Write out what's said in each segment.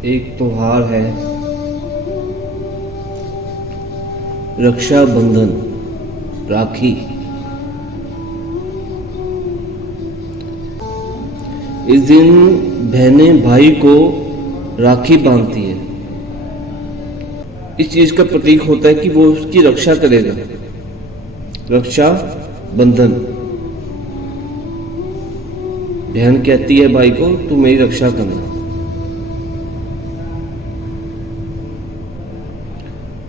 एक त्योहार है रक्षाबंधन, राखी। इस दिन बहनें भाई को राखी बांधती है। इस चीज का प्रतीक होता है कि वो उसकी रक्षा करेगा। रक्षा बंधन, बहन कहती है भाई को तू मेरी रक्षा करना।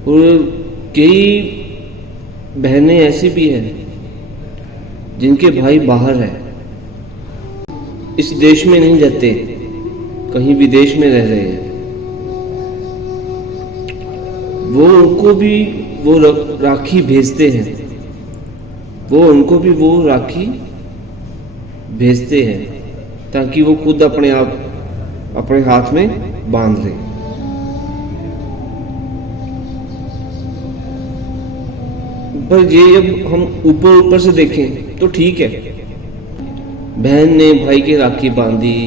और कई बहनें ऐसी भी हैं जिनके भाई बाहर है, इस देश में नहीं रहते, कहीं विदेश में रह रहे हैं। वो उनको भी वो राखी भेजते हैं, वो उनको भी वो राखी भेजते हैं ताकि वो खुद अपने आप अपने हाथ में बांध ले। पर ये जब हम ऊपर से देखें तो ठीक है, बहन ने भाई की राखी बांधी,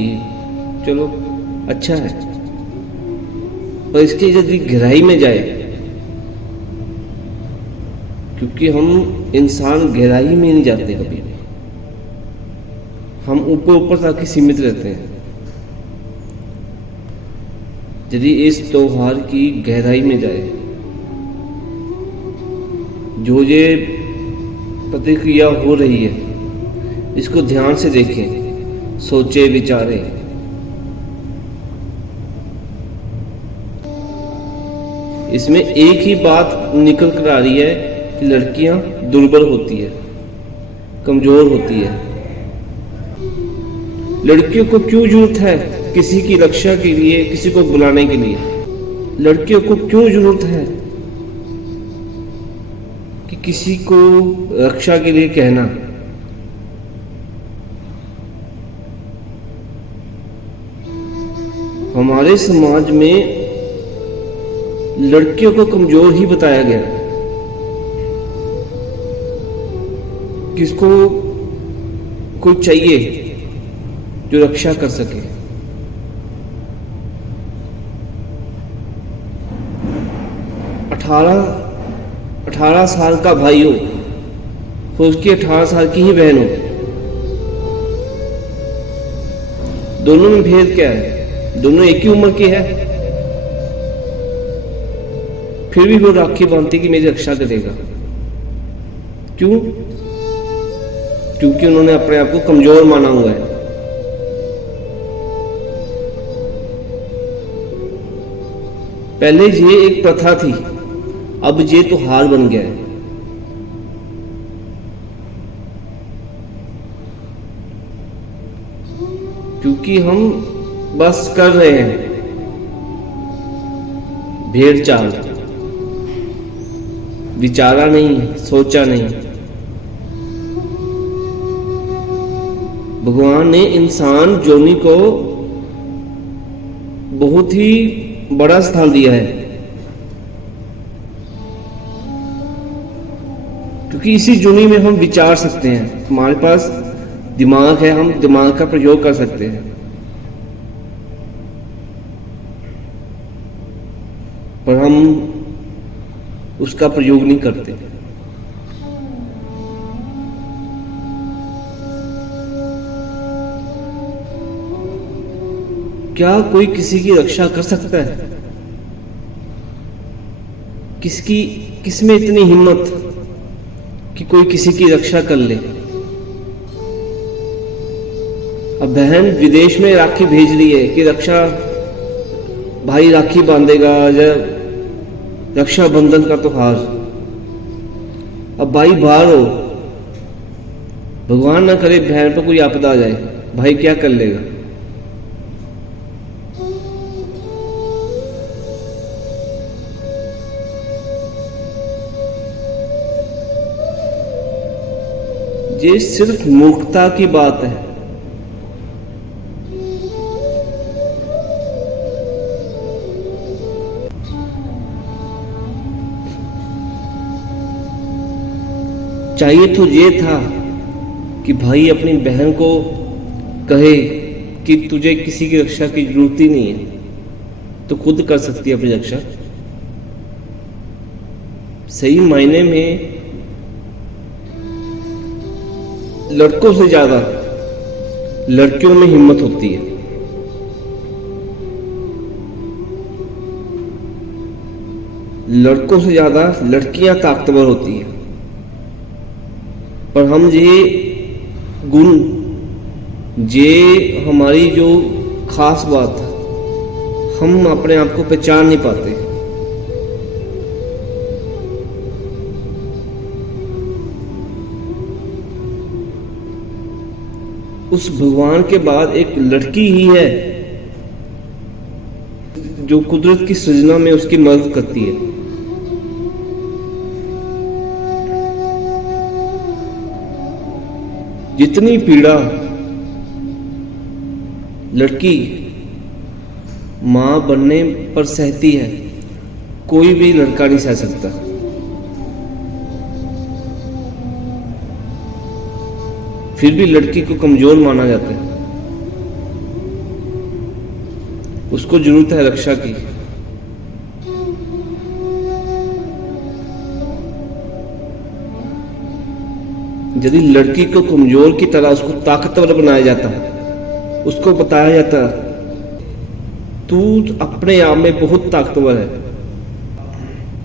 चलो अच्छा है। पर इसकी यदि गहराई में जाए, क्योंकि हम इंसान गहराई में नहीं जाते कभी, हम ऊपर तक सीमित रहते हैं। यदि इस त्योहार की गहराई में जाए, जो ये प्रतिक्रिया हो रही है, इसको ध्यान से देखें, सोचे विचारें। इसमें एक ही बात निकल कर आ रही है कि लड़कियां दुर्बल होती है, कमजोर होती है। लड़कियों को क्यों जरूरत है किसी की रक्षा के लिए, किसी को बुलाने के लिए? लड़कियों को क्यों जरूरत है कि किसी को रक्षा के लिए कहना? हमारे समाज में लड़कियों को कमजोर ही बताया गया। किसको कोई चाहिए जो रक्षा कर सके। अठारह साल का भाई हो उसकी 18 साल की ही बहन हो, दोनों में भेद क्या है? दोनों एक ही उम्र के हैं, फिर भी वो राखी बांधती कि मेरी रक्षा करेगा। क्यों? क्योंकि उन्होंने अपने आप को कमजोर माना हुआ है। पहले ये एक प्रथा थी, अब ये तो हार बन गया है। क्योंकि हम बस कर रहे हैं भेड़ चाल, विचारा नहीं, सोचा नहीं। भगवान ने इंसान जोनी को बहुत ही बड़ा स्थान दिया है, क्योंकि इसी जोनी में हम विचार सकते हैं। हमारे पास दिमाग है, हम दिमाग का प्रयोग कर सकते हैं। पर हम उसका प्रयोग नहीं करते। क्या कोई किसी की रक्षा कर सकता है? किसमें इतनी हिम्मत कि कोई किसी की रक्षा कर ले? अब बहन विदेश में राखी भेज रही है कि रक्षा भाई राखी बांधेगा, या रक्षाबंधन का त्योहार। अब भाई बाहर हो, भगवान ना करे बहन पर कोई आपदा आ जाए, भाई क्या कर लेगा? ये सिर्फ मूर्खता की बात है। चाहिए तो ये था कि भाई अपनी बहन को कहे कि तुझे किसी की रक्षा की जरूरत ही नहीं है, तो खुद कर सकती है अपनी रक्षा। सही मायने में लड़कों से ज्यादा लड़कियों में हिम्मत होती है। लड़कों से ज्यादा लड़कियां ताकतवर होती हैं। पर हम ये गुण, ये हमारी जो खास बात है, हम अपने आप को पहचान नहीं पाते। उस भगवान के बाद एक लड़की ही है जो कुदरत की सृजना में उसकी मदद करती है। जितनी पीड़ा लड़की मां बनने पर सहती है, कोई भी लड़का नहीं सह सकता। फिर भी लड़की को कमजोर माना जाता है। उसको जरूरत है रक्षा की। यदि लड़की को कमजोर की तरह उसको ताकतवर बनाया जाता, उसको बताया जाता तू अपने आप में बहुत ताकतवर है,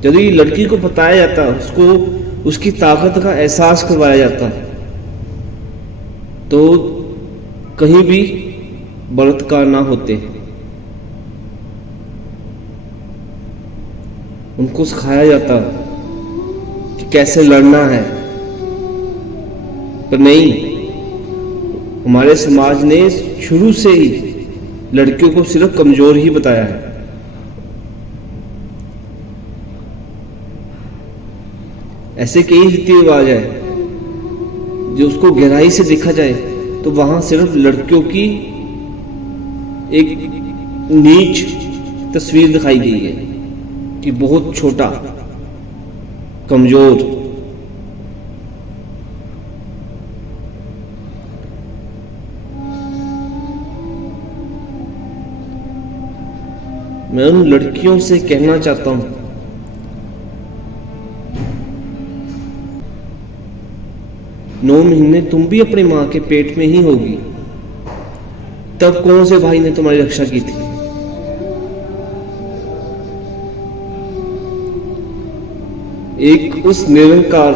यदि लड़की को बताया जाता, उसको उसकी ताकत का एहसास करवाया जाता, तो कहीं भी बलात्कार ना होते। उनको सिखाया जाता कि कैसे लड़ना है। पर नहीं, हमारे समाज ने शुरू से ही लड़कियों को सिर्फ कमजोर ही बताया है। ऐसे कई रीति रिवाज है जो उसको गहराई से देखा जाए तो वहां सिर्फ लड़कियों की एक नीच तस्वीर दिखाई गई है कि बहुत छोटा, कमजोर। मैं उन लड़कियों से कहना चाहता हूं, 9 महीने तुम भी अपनी मां के पेट में ही होगी। तब कौन से भाई ने तुम्हारी रक्षा की थी? एक उस निरंकार,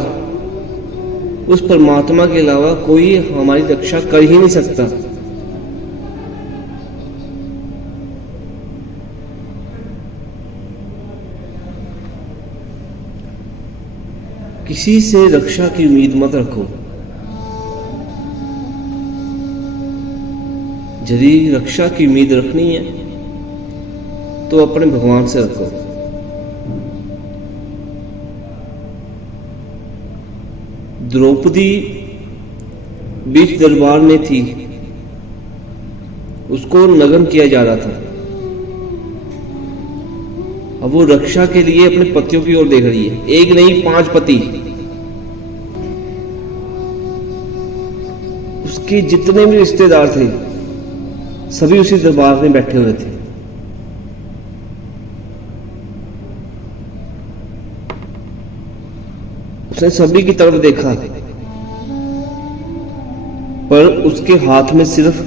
उस परमात्मा के अलावा कोई हमारी रक्षा कर ही नहीं सकता। किसी से रक्षा की उम्मीद मत रखो। यदि रक्षा की उम्मीद रखनी है तो अपने भगवान से रखो। द्रौपदी बीच दरबार में थी, उसको नग्न किया जा रहा था। अब वो रक्षा के लिए अपने पतियों की ओर देख रही है। एक नहीं, 5 पति। उसके जितने भी रिश्तेदार थे सभी उसी दरबार में बैठे हुए थे। उसने सभी की तरफ देखा, पर उसके हाथ में सिर्फ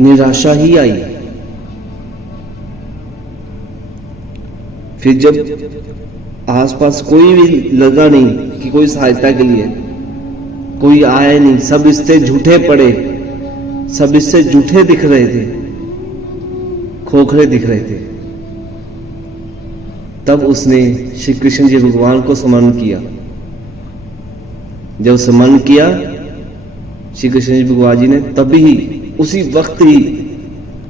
निराशा ही आई। फिर जब आसपास कोई भी लगा नहीं कि कोई सहायता के लिए, कोई आया नहीं, सब इससे झूठे पड़े, सब इससे झूठे दिख रहे थे, खोखले दिख रहे थे, तब उसने श्री कृष्ण जी भगवान को स्मरण किया। जब स्मरण किया श्री कृष्ण जी भगवान जी ने तभी उसी वक्त ही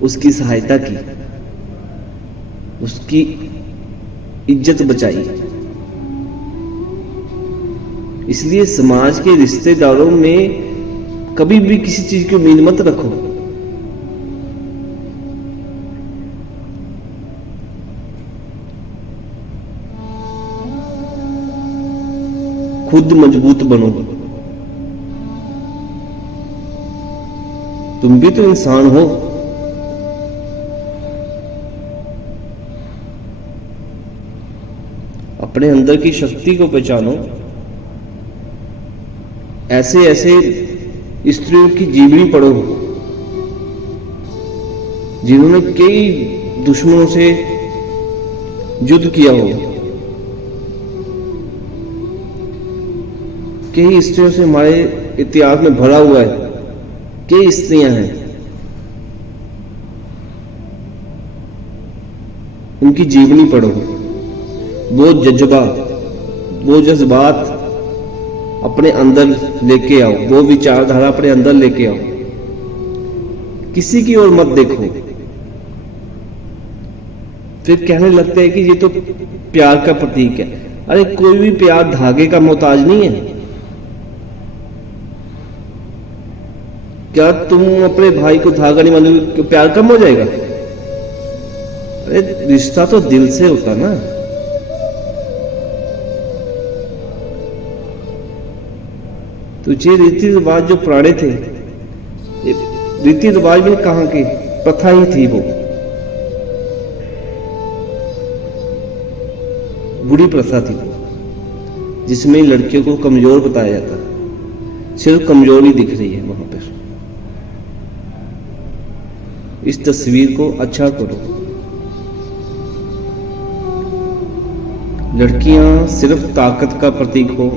उसकी सहायता की, उसकी इज्जत बचाई। इसलिए समाज के रिश्तेदारों में कभी भी किसी चीज की उम्मीद मत रखो। खुद मजबूत बनो। तुम भी तो इंसान हो। अपने अंदर की शक्ति को पहचानो। ऐसे ऐसे स्त्रियों की जीवनी पढ़ो जिन्होंने कई दुश्मनों से युद्ध किया हो। कई स्त्रियों से हमारे इतिहास में भरा हुआ है, कई स्त्रियां हैं, उनकी जीवनी पढ़ो। वो जज्बा, वो जज्बात अपने अंदर लेके आओ, वो विचारधारा अपने अंदर लेके आओ। किसी की ओर मत देखो, फिर कहने लगते हैं कि ये तो प्यार का प्रतीक है। अरे कोई भी प्यार धागे का मोहताज नहीं है। क्या तुम अपने भाई को धागा नहीं बांधोगे तो प्यार कम हो जाएगा? अरे रिश्ता तो दिल से होता ना। तो ये रीति रिवाज जो पुराने थे, रीति रिवाज में कहां की प्रथा ही थी, वो बुरी प्रथा थी जिसमें लड़कियों को कमजोर बताया जाता। सिर्फ कमजोरी दिख रही है वहां पर। इस तस्वीर को अच्छा करो। लड़कियां सिर्फ ताकत का प्रतीक हो,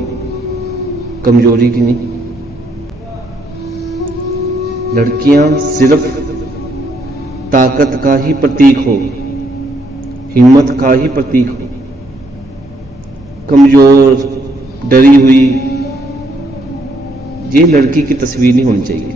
कमजोरी की नहीं। लड़कियां सिर्फ ताकत का ही प्रतीक हो, हिम्मत का ही प्रतीक हो। कमजोर, डरी हुई, ये लड़की की तस्वीर नहीं होनी चाहिए।